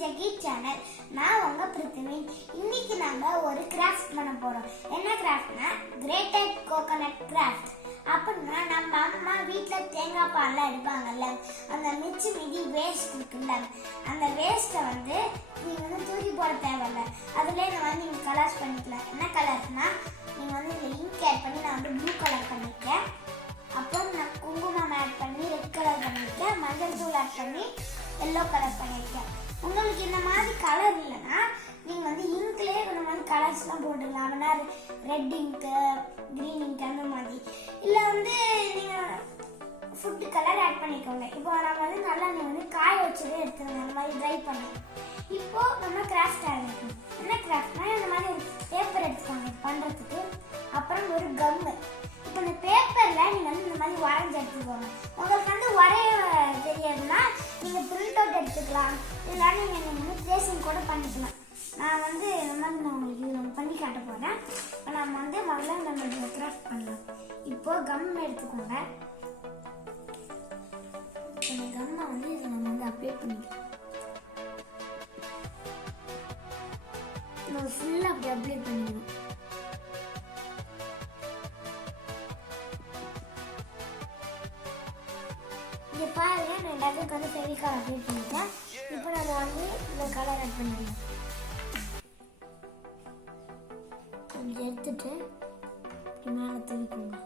ஜெகி channel. நான் உங்க பிருத்திவி. இன்னைக்கு நாங்க ஒரு கிராஃப்ட் பண்ண போறோம். என்ன கிராஃப்ட்னா கிரேட்டட் கோகனட் கிராஃப்ட். அப்படின்னா நம்ம அம்மா வீட்டில் தேங்காய் பால்லாம் எடுப்பாங்கல்ல, அந்த மீதி வேஸ்ட் இருக்குல்ல, அந்த வேஸ்ட்டை நீங்கள் தூக்கி போட தேவையில்ல. அதுலேயே நீங்கள் கலர்ஸ் பண்ணிக்கலாம். என்ன கலர்ஸ்னா நீங்கள் இந்த இங்க் ஆட் பண்ணி நான் ப்ளூ கலர் பண்ணியிருக்கேன். அப்புறம் நான் குங்குமம் ஆட் பண்ணி ரெட் கலர் பண்ணியிருக்கேன். மஞ்சள் தூள் ஆட் பண்ணி எல்லோ கலர் பண்ணியிருக்கேன். உங்களுக்கு இந்த மாதிரி கலர் இல்லைன்னா நீங்கள் இங்க்லேயே இந்த மாதிரி கலர்ஸ்லாம் போட்டுடலாம். அப்படின்னா ரெட் இங்க்கு, க்ரீன் இங்க் அந்த மாதிரி. இல்லை நீங்கள் ஃபுட்டு கலர் ஆட் பண்ணிக்கோங்க. இப்போ நம்ம நல்லா நீங்கள் காய வச்சதே எடுத்துருங்க. அந்த மாதிரி ட்ரை பண்ணி இப்போது நம்ம கிராஃப்ட் ஆரம்பிக்கணும். என்ன கிராஃப்ட்னா இந்த மாதிரி ஒரு பேப்பர் எடுத்துக்கோங்க பண்ணுறதுக்கு. அப்புறம் ஒரு கம்மு. இப்போ இந்த பேப்பரில் நீங்கள் இந்த மாதிரி வரைஞ்சி எடுத்துக்கோங்க. உங்களுக்கு வரைய தெரியாதுன்னா நீங்கள் பிரிண்ட் அவுட் எடுத்துக்கலாம். இல்லைன்னா நீங்கள் ட்ரேசிங் கூட பண்ணிக்கலாம். நான் இந்த மாதிரி நான் உங்களுக்கு இதில் பண்ணி காட்ட போகிறேன். இப்போ நம்ம முதல்ல நம்ம கிராஃப்ட் பண்ணலாம். இப்போது கம் எடுத்துக்கோங்க. இந்த கம்மை இதில் நம்ம அப்ளை பண்ணிக்கலாம். நம்ம ஃபுல்லாக அப்படி அப்ளை பண்ணிக்கணும். இங்கே பாருங்க, நான் எல்லாத்துக்கும் ஃபெவிகால் அப்ளை பண்ணிட்டேன். இப்போ நம்ம இந்த கலர் ஆட் பண்ணிடலாம். கொஞ்சம் எடுத்துட்டு மேலே தூக்கிக்கோங்க.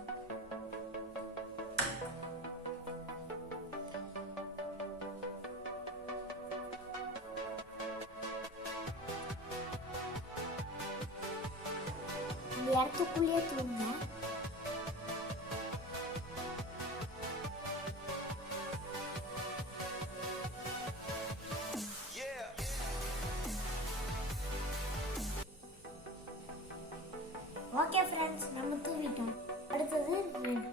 இந்த இடத்துக்குள்ளேயே தூங்க. ஓகே ஃப்ரெண்ட்ஸ், நம்ம தூவிட்டோம். அடுத்தது ரெட்.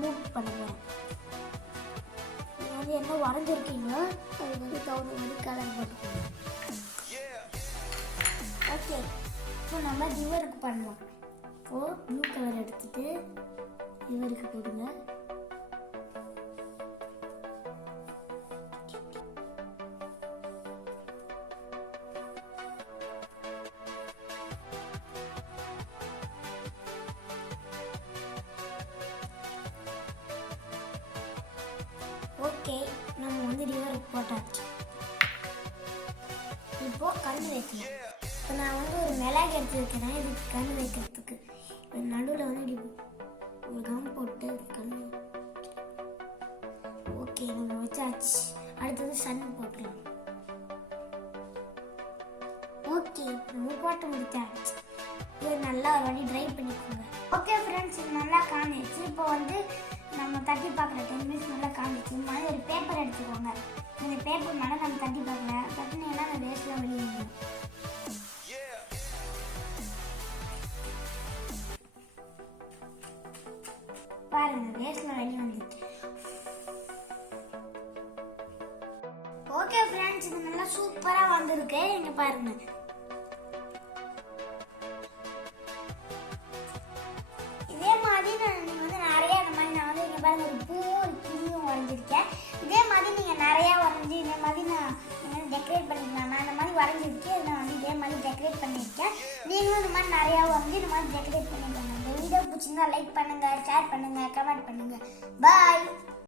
மூவ் பண்ணுவேன். நீங்கள் என்ன வரைஞ்சிருக்கீங்களோ அதுக்கு தகுந்த மாதிரி கலர் போட்டுக்கோங்க. ஓகே, இப்போ நம்ம ரிவருக்கு பண்ணுவோம். இப்போது ப்ளூ கலர் எடுத்துட்டு இவருக்கு போடுங்க. ஓகே, நம்ம ரிவருக்கு போட்டாச்சு. இப்போ கண்ணு வைக்கலாம். இப்போ நான் ஒரு மிளகு எடுத்துருக்கிறேன் இதுக்கு கண் வைக்கிறதுக்கு. நடுவில் ஒரு கம் போட்டு கண். ஓகே, நம்ம வச்சாச்சு. அடுத்தது சன் போட்டுக்கலாம். ஓகே, நம்ம போட்டு முடிச்சாச்சு. இது நல்லா ஒரு வாட்டி ட்ரை பண்ணிக்கோங்க. ஓகே ஃப்ரெண்ட்ஸ், இது நல்லா காஞ்சிச்சு. இப்போ நம்ம தட்டி பார்க்குற 10 மினிட்ஸ் நல்லா காஞ்சிச்சு. இந்த மாதிரி ஒரு பேப்பர் எடுத்துக்கோங்க. இந்த பேப்பர் மேலே நம்ம தட்டி பார்க்கலாம். தட்டினீங்கன்னா அந்த வேஸ்ட்லாம் வெளியே வந்துடும். பாருங்க, வேஸ்ட்லாம் வெளியே வந்துச்சு. ஓகே ஃப்ரெண்ட்ஸ், இது நல்லா சூப்பராக வந்திருக்கு. இங்கே பாருங்க. இதே மாதிரி நீங்கள் நிறையா இந்த மாதிரி நான் இங்கே பாருங்க ஒரு பூவும் ஒரு கிளியும் வரைஞ்சிருக்கேன். இதே மாதிரி நீங்கள் நிறையா வரைஞ்சி இதே மாதிரி நான் டெக்கரேட் பண்ணிக்கலாம். நான் இந்த மாதிரி வரைஞ்சிருக்கேன். நான் இதே மாதிரி டெக்கரேட் பண்ணியிருக்கேன். நீங்களும் இந்த மாதிரி நிறையா வரைஞ்சி இந்த மாதிரி டெக்கரேட் பண்ணிக்கோங்க. இந்த வீடியோ பிடிச்சிருந்தா லைக் பண்ணுங்கள், ஷேர் பண்ணுங்கள், கமெண்ட் பண்ணுங்கள். பாய்.